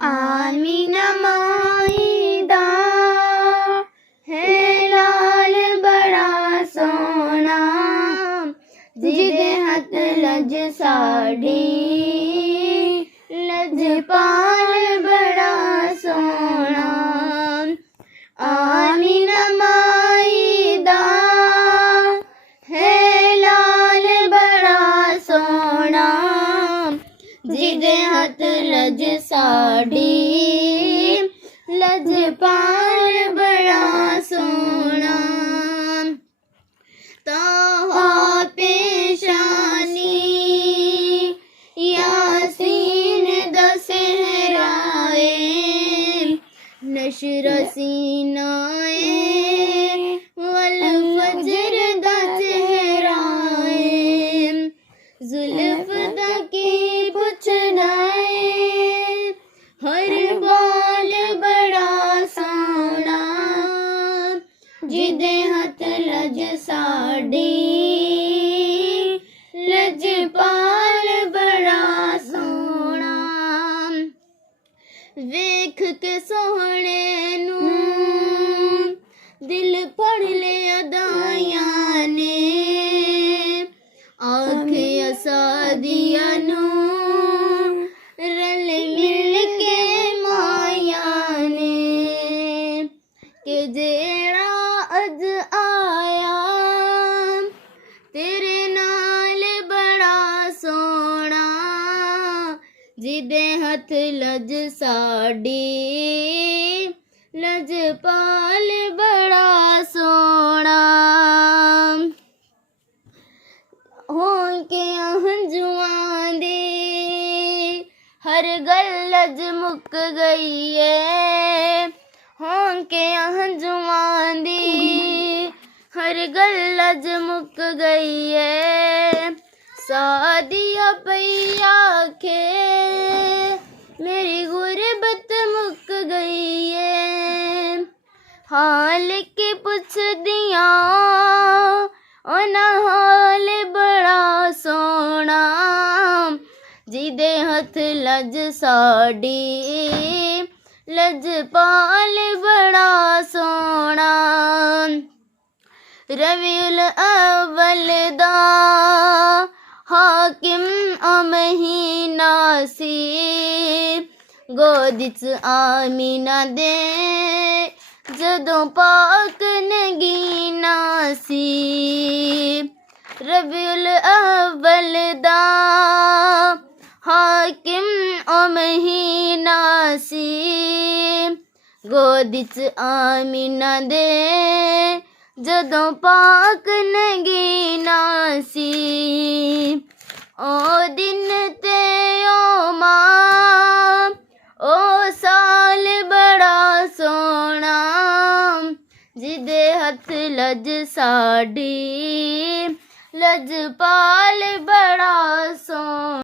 Amina माई दा है लाल बड़ा सोना, जिदे हथ लज साड़ी लजपाल बड़ा सोना। आमीना माई दा है लाल बड़ा सोना, जिदे हथ लज साड़ी लजपाल बड़ा सोना। ताहा पेशानी यासीन दा सहराए, नशर सीनाए वल फजर दा चेहराए। जुल्फ दा की पुछनाए हर बाल बड़ा सोना, जिदे हथ लज साड़ी लजपाल बड़ा सोना। वेख के सोहणे नूं दिल पढ़ ले अदाइयां ने, आखे सादिया नूं रल मिल के माया ने। कि जेड़ा अज आया तेरे नाल बड़ा सोना, जिदे हथ लज साड़ी लजपाल बड़ा सोना। हों के हंजुआं दी हर गल लज मुक गई है, हों के हंजुआं दी हर गल लज मुक गई है। सादिया पई आखे मेरी गुरबत मुक गई है, हाल के पुछ दिया ओना हाल बड़ा सोना, जिदे हथ लज साड़ी लजपाल बड़ा सोना। रबीउल अव्वल दा हाकिम महीना सी, गोद च आमीना दे जदों पाक नगीना सी। रबीउल अव्वल दा हाकिम महीना सी, गोद च आमीना दे जदों पाक नगीना सी। ओ दिन ते ओ मां ओ साल बड़ा सोना, जिदे हथ लज साड़ी लजपाल बड़ा सोना।